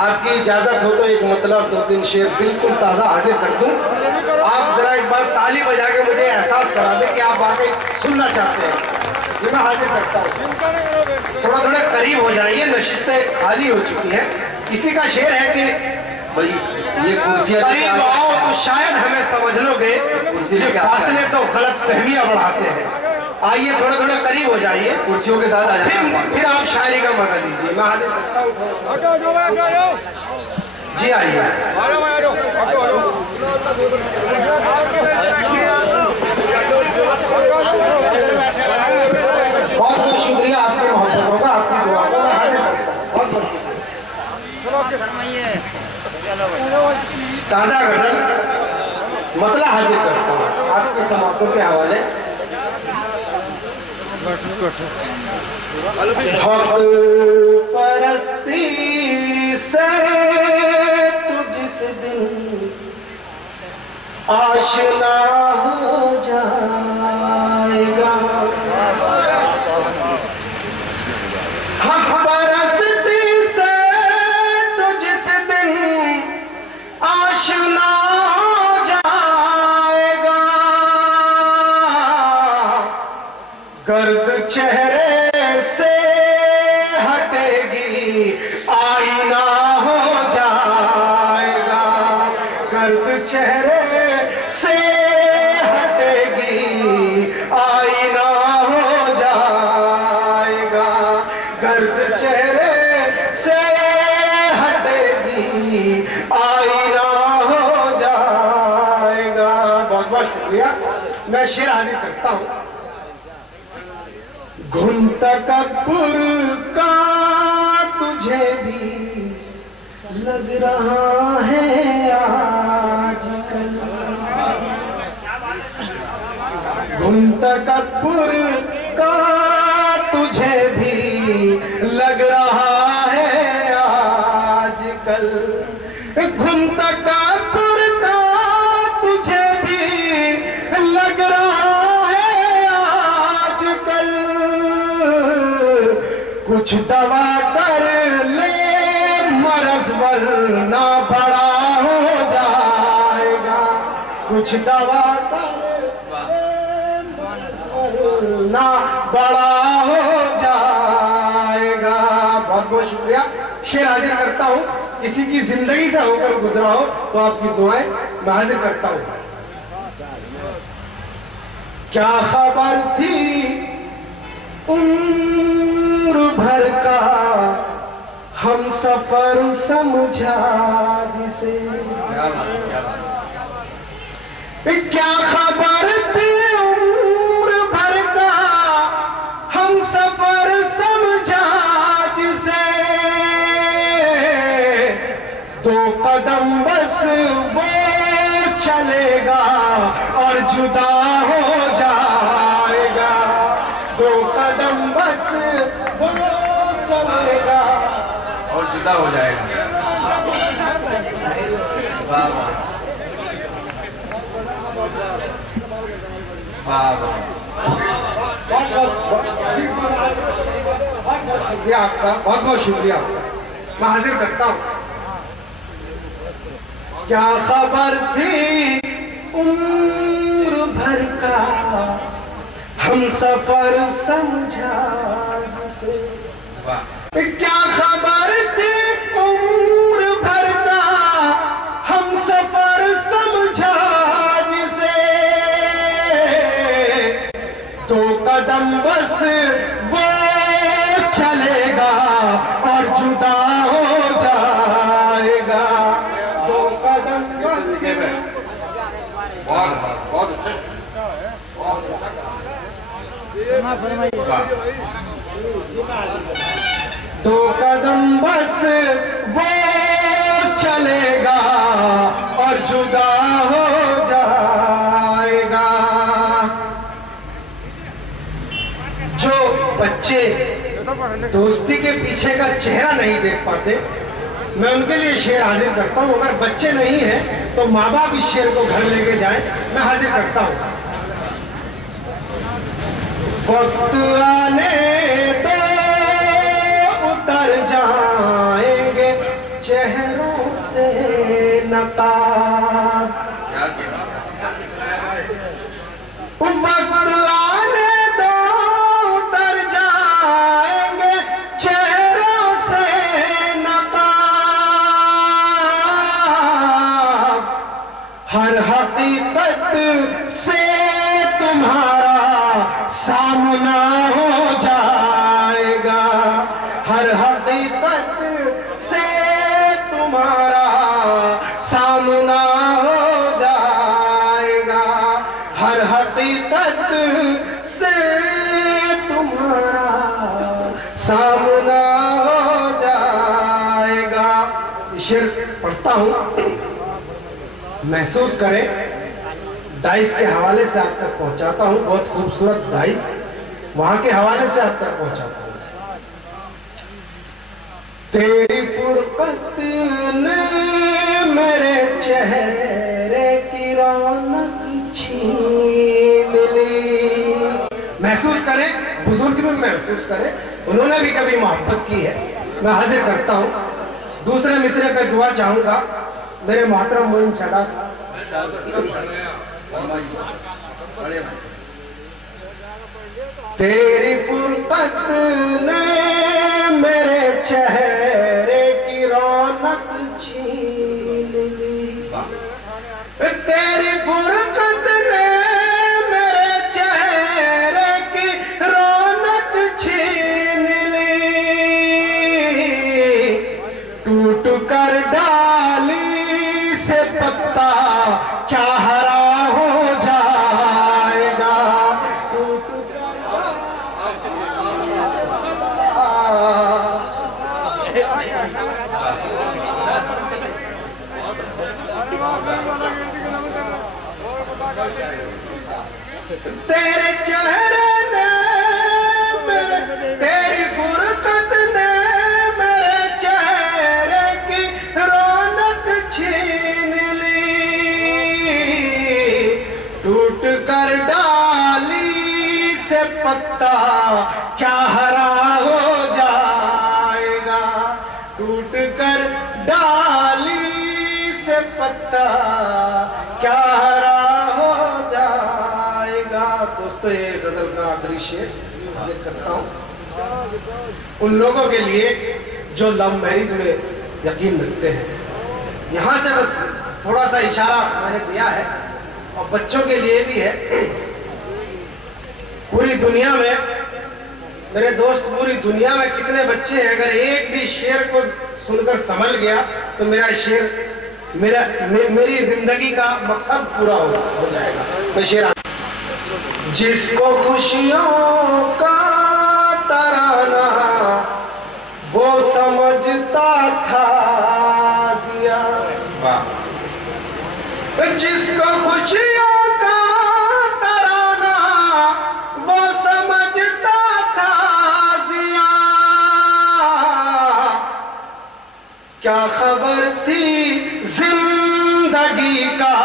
आपकी इजाजत हो तो एक मतलब 2-3 शेर बिल्कुल ताज़ा हाजिर कर दूं। आप जरा एक बार ताली बजा के मुझे एहसास करा दें कि आप वाकई सुनना चाहते हैं। ये मैं हाजिर करता हूँ। थोड़ा थोड़ा करीब हो जाइए, नशिस्तें खाली हो चुकी हैं। किसी का शेर है कि भाई ये कुर्सियां करीब आओ तो शायद हमें समझ लोगे। फासले तो गलत फहमियां बढ़ाते हैं। आइए थोड़ा थोड़ा करीब हो जाइए, कुर्सियों के साथ आ जाए, फिर आप शायरी का मजा लीजिए। मैं हाजिर करता हूँ जी, आइए। बहुत बहुत शुक्रिया आपकी मोहब्बतों का, आपकी दुआ का। ताजा गजल मतला हाजिर करता हूँ आपकी समातों के हवाले। हक परस्ती से तू जिस दिन आशना हो जाएगा, हक परस्ती से तू जिस दिन आशना हो जाएगा, गर्द चेहरे से हटेगी आईना हो जाएगा, गर्द चेहरे से हटेगी आईना हो जाएगा, गर्द चेहरे से हटेगी आईना हो जाएगा। बहुत बहुत शुक्रिया। मैं शेर हाजिर करता हूँ। घुन तकब्बुर का तुझे भी लग रहा है आजकल, घुन तकब्बुर का तुझे भी लग रहा है आजकल, घुन तकब्बुर का तुझे भी लग रहा है आजकल, कुछ दवा कर ले मरज वरना बड़ा हो जाएगा, कुछ दवा कर ले मरज वरना बड़ा हो जाएगा। बहुत बहुत शुक्रिया। शेर हाजिर करता हूँ। किसी की जिंदगी से होकर गुजरा हो तो आपकी दुआएं मैं हाजिर करता हूँ। क्या खबर थी उम्र भर का हम सफर समझा जिसे, क्या खबर थी उम्र भर का हम सफर समझा जिसे, 2 कदम बस वो चलेगा और जुदा हो जाएगा, 2 कदम बस वो चलेगा और जुदा हो जाएगा। वाह वाह वाह, बहुत बहुत शुक्रिया आपका, बहुत बहुत शुक्रिया। मैं हाजिर करता हूँ। क्या खबर थी उम्र भर का हम सफर समझा जिसे, क्या खबर थी उम्र भर का हम सफर समझा जिसे, 2 कदम बस वो चलेगा और जुदा हो जाएगा, 2 कदम बस। बहुत अच्छा, बहुत अच्छा। 2 कदम बस वो चलेगा और जुदा हो जाएगा। जो बच्चे दोस्ती के पीछे का चेहरा नहीं देख पाते, मैं उनके लिए शेर हाजिर करता हूं। अगर बच्चे नहीं हैं तो माँ बाप इस शेर को घर लेके जाएं। मैं हाजिर करता हूं। वक्त आने दो उतर जाएंगे चेहरे हर हकीकत से तुम्हारा सामना हो जाएगा, हर हकीकत से तुम्हारा सामना हो जाएगा, हर हकीकत से तुम्हारा सामना हो जाएगा। शेर पढ़ता हूं, महसूस करें। डाइस के हवाले से आप तक पहुंचाता हूं, बहुत खूबसूरत डाइस, वहां के हवाले से आप तक पहुंचाता हूं। तेरी फुरकत ने मेरे चेहरे की रौनक छीन ली। महसूस करें, बुजुर्ग में महसूस करें, उन्होंने भी कभी मोहब्बत की है। मैं हाजिर करता हूं, दूसरे मिसरे पे दुआ चाहूंगा मेरे मोहतरम मोइन शदा। तेरी फुरकत ने मेरे चेहरे की रौनक छीन ली, तेरी फुरकत ने मेरे चेहरे की रौनक छीन ली, टूट कर डाली से पत्ता क्या हरा हो जाएगा, टूट कर तेरे चेहरे ने मेरे, तेरी फुरकत ने मेरे चेहरे की रौनक छीन ली, टूट कर डाली से पत्ता क्या हरा हो जाएगा, टूट कर डाली से पत्ता क्या हरा हो जाएगा। दोस्तों, ये गजल का आखिरी शेर हाजिर करता हूं उन लोगों के लिए जो लव मैरिज में यकीन रखते हैं। यहां से बस थोड़ा सा इशारा मैंने दिया है, और बच्चों के लिए भी है। पूरी दुनिया में मेरे दोस्त, पूरी दुनिया में कितने बच्चे हैं, अगर एक भी शेर को सुनकर समझ गया तो मेरा शेर, मेरी जिंदगी का मकसद पूरा हो जाएगा। मैं शेर, जिसको खुशियों का तराना वो समझता था जिया, जिसको खुशियों का तराना वो समझता था जिया, क्या खबर थी जिंदगी का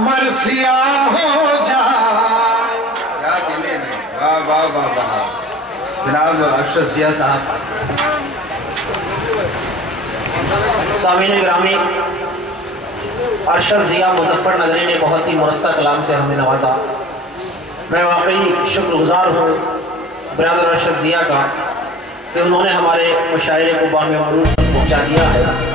मरसिया हो जाए। क्या दिले में, वाह वाह वाह वाह। जनाब अरशद जिया साहब। सामीन ग्रामी, अरशद जिया मुजफ्फरनगरी ने बहुत ही मुरस्सा कलाम से हमें नवाजा। मैं वाकई शुक्रगुजार हूँ ब्रदर अरशद जिया का कि उन्होंने हमारे मुशायरे को बामे मरूर तक पहुँचा दिया है।